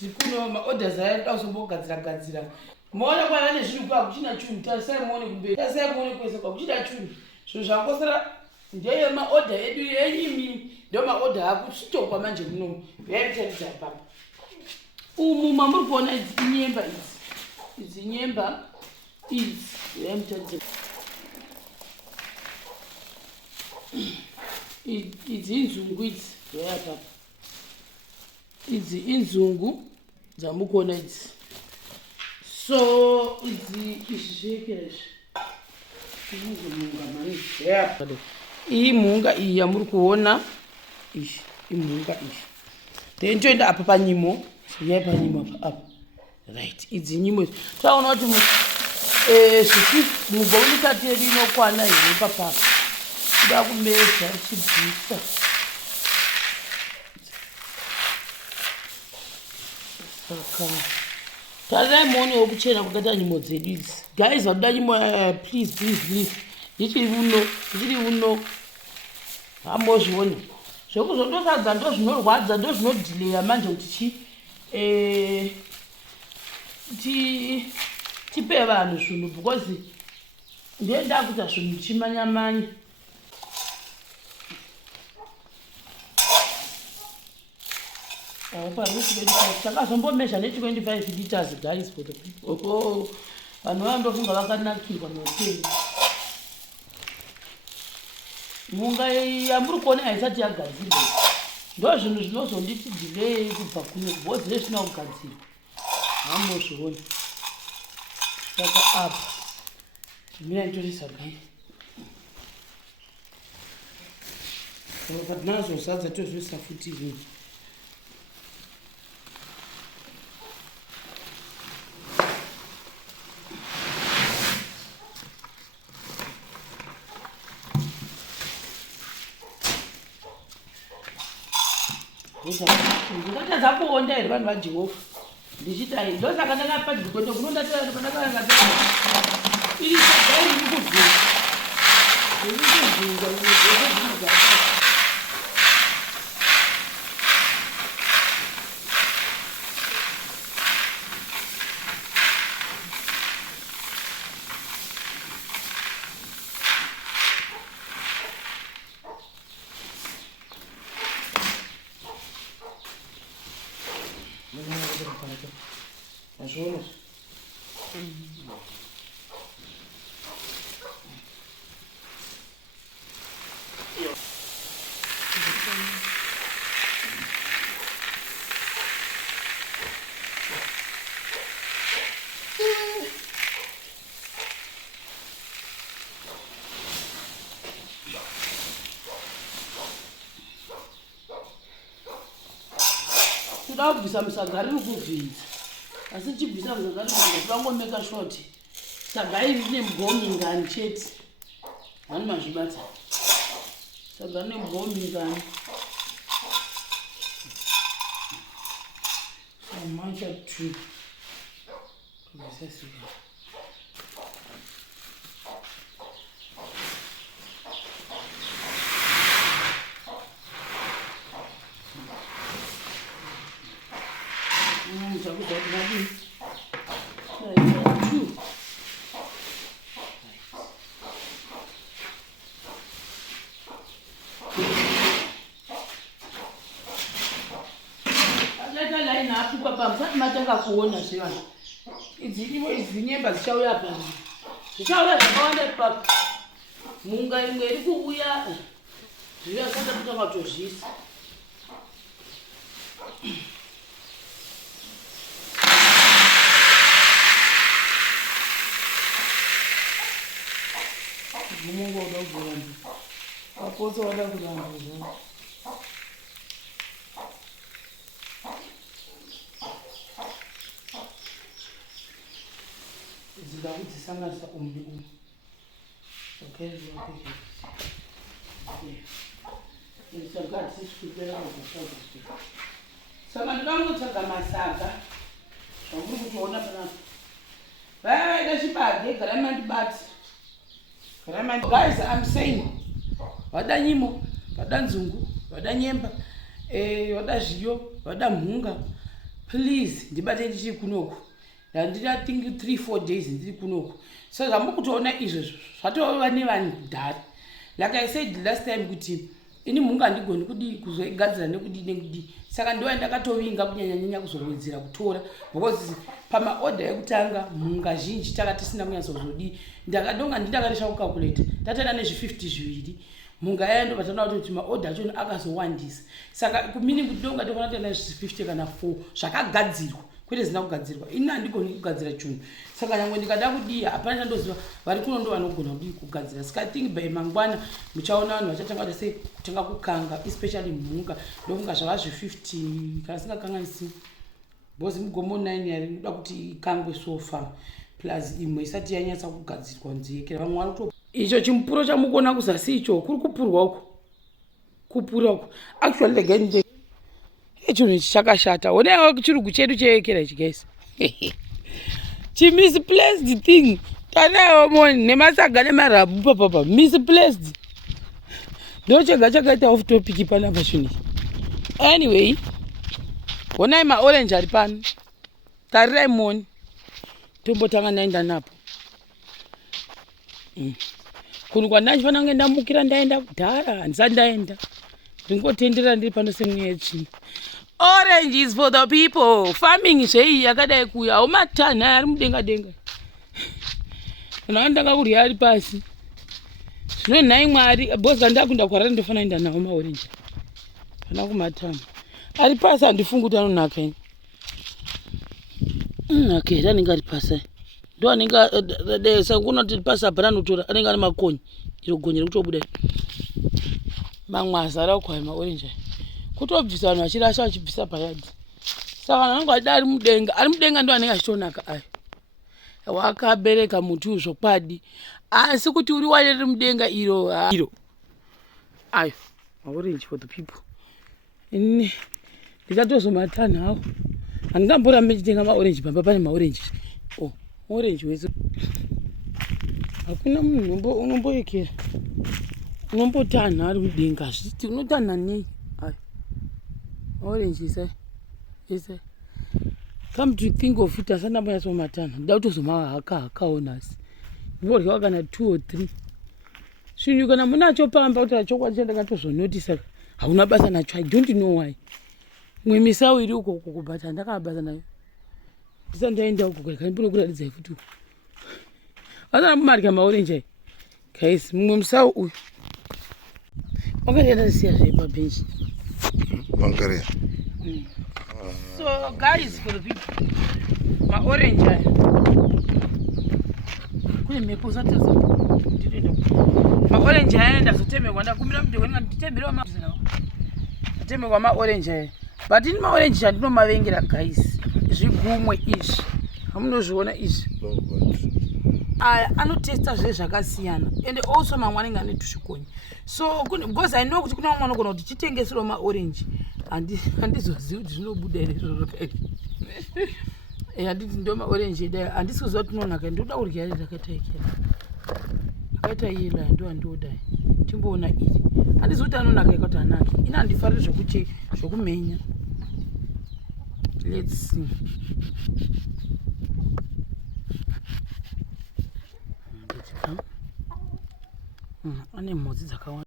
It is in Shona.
Tikuno maorders aya usombogadzira. Muone kwa vane zvinhu kwa kuchina chunhu tasai muone kumberi. Tasai muone kwese kwa kuchina chunhu. Zvinhu zvakosara ndeye maorder edu yenyimi ndio maorder akuchitokwa manje muno. Yaitaridza papa. Umu mamuri kuona inyemba idzi. Idzi nyemba idzi yaitaridza. Idzi inzungu idzi yaya papa. Idzi inzungu dzamukona idzi. So idzi izvikeresh. Iyi mhunga iyi yamuri kuona iyi imhunga iyi. Then toenda apa panyimo. Yai panyimo apa. Right. Idzi nyimo. Taona kuti mugoni tateri inokwana here papa. Kuda kumeza chibvisa. Saka tarai muonewo kuchena kwakaita nyimo dzedu idzi. Guys, vakuda nyimo please. Ichiri uno. Hambozvione. Zvekuzondosadza ndo zvinorwadza ndo zvinodhileya manje kuti tipe vanhu zvinhu because ndenda kuita zvinhu chimanyamanya. Takazombomezha ne25 liters guys for the people. Vanhu vandofunga vakanakirwa notenga. Mhunga yamuri kuona haisati yagadzirwa. Ndo zvinhu zvinozonditi delay kubva kuno bhodzi resina kugadzirwa. Hamuzvioni. Saka apa. Mina nditorisa gai. Saka nazosadza tozvisa futi izvi. Ndinotadza kuonda here vanhu vaJehovha. Ndichidai ndosaka ndakapadhikoto kunondatira pandakananga iri sagai rikuvhunga. Azvona. Toda kubvisa musaga riri kuvhidza. Asi chibvisa musaga riri kuvhidza tongomeka short. Saga iri rine mugombi ngani chete. Vani mazvibata. Saga rine mugombi ngani. Samacha 2. Kubvisa siga. Matanga kuona zvivana. Idzi nyemba dzichauya pano. Dzichauya zvakawanda papa. Mhunga imwe iri kuuya. Zviya saka kutanga kutozvisa. Mungu wada kuramba. Aposto wada kuramba. Zisanganisa umu. Okay, Isakati sikupera kusaga. Saka ndinotsvaga masaga. Zvamuri kutoona panapa. Vaida chibage garamandibati. Guys, I'm saying, wada nyimo, wada nzungu, wada nyemba, wada zhiyo, wada mhunga, please ndibate ndichiri kunoko. Ndandira think 3-4 days ndiri kunoko. So zvamukutoona izvozvo zvatova nevanhu kudhara. Like I said last time kuti ini Mhunga ndigoni kudi kuzoigadzira nekudi. Saka ndiwa ndakatovinga kunyanya kuzowedzera kutora because pama order yekutanga Mhunga zhinji takati sina kunyatsozodi. Ndakadonga ndindakarisa kucalculate. Tatana nezvi50 zviviri. Mhunga yaendo patana kuti ma order acho akazowandisa. Saka kumini kudonga tokona tana nezvi50 kana 4 zvakagadzirwa. Kwete zina kugadzirwa. Ini handigoni kugadzira chinhu. Saka nyangwe ndikada kudiya hapana chandoziva vari kuno ndo vanogona kudi kugadzira. Saka I think by mangwana muchaona vanhu vachatanga kuti kutanga kukanga especially Mhunga ndokunga zvava zvi50 kana singakanganisi. Bozi mugomo 9 yari kuda kuti ikangwe sofa plus imwe isati yanyatsa kugadzirwa nziyekera vamwe vari kuto icho chimupuro chamukona kuzasi icho kuri kupurwa uko. Kupura uko. Actually the game chinhu chakashata. Onewo chirugu chedu cheyekera ichi guys. Misplaced thing. Tanawo moni nemasaga nemarabu papa. Misplaced. Ndochega chakaita off topic pana pashuni. Anyway, onai ma orange ari pano. Tarirai moni. Tombotanga naenda napo. Kunhu kwandachifana kunge ndamukira ndaenda kudhara handisati ndaenda. Ndingotendera ndiri pano semweya chini. Orange is for the people. Farming sei yakadai kuya aumatana ari mudenga denga. Unaandanga kuri ari pasi. Zvino nhai Mwari boss ndakunda kwarara ndofana enda nawo ma orange. Kana kumatana. Ari pasi handifungi kuti anonaka ini. Okay, ranenge ari pasi. Ndo anenge sangunoti pasi apa anotora anenge ane makonyi. Iro gonye rekutobuda. Mamwe azara kwa ma orange. Kutobvisa vanhu vachirasha vachibvisa payadi. Saka vanhu vangu ari mudenga ndo anenge achitonaka ayo. Wakabereka muti uzvokwadi. Asi kuti uri wariri mudenga iro. Ayo, orange for the people. Ini ndikatozomatana hawo. Handingamborambe ndichitenga ma-orange pamba pane ma-orange. Oh, orange wese. Hakuna munhu unomboyekera. Unombotana ari mudenga. Zviti unotana nei? Ayo. Orange is a come to think of it asana moya so matana. Ndauto kutozoma hakaona asi. Ndorwa kana 2 or 3. Shinyu kana munacho pamba kuti achokwa chenda katozonotisa. Hauna basa nacho. I don't know why. Mwemisau iri uko kubata ndakabasa nayo. Ndisandaenda uko kare kanipuro kuradza futi. Asana mumarika ma-orange. Guys, mwemisau uyu. Wakaenda siya zvepa bench. Bangaria. So guys, for the people, my orange kune mhepo usateza ma orange aenda zotemekwa ndakumbira kuti wenga nditembere ma atemekwa ma orange but in ma orange chandinomavengera guys zvigumwe izvi hamunozviona izvi aya anotesta zve zvakasiyana and also mamwe anenge ane tushikonyi so because I know kuti kuna mwana anogona kuti chitengesero ma orange handizozivi kuti zvinobuda ere zvoro handiti ndo ma-orange dai handisi kuziva kuti nonaka ndoda kurya iri rakataikira akaita iri ndo handoda timboona iri handisi kuti anonaka yakati anaki ina handifariri zvokumenya. Let's see. Ane mhodzi dzakawanda.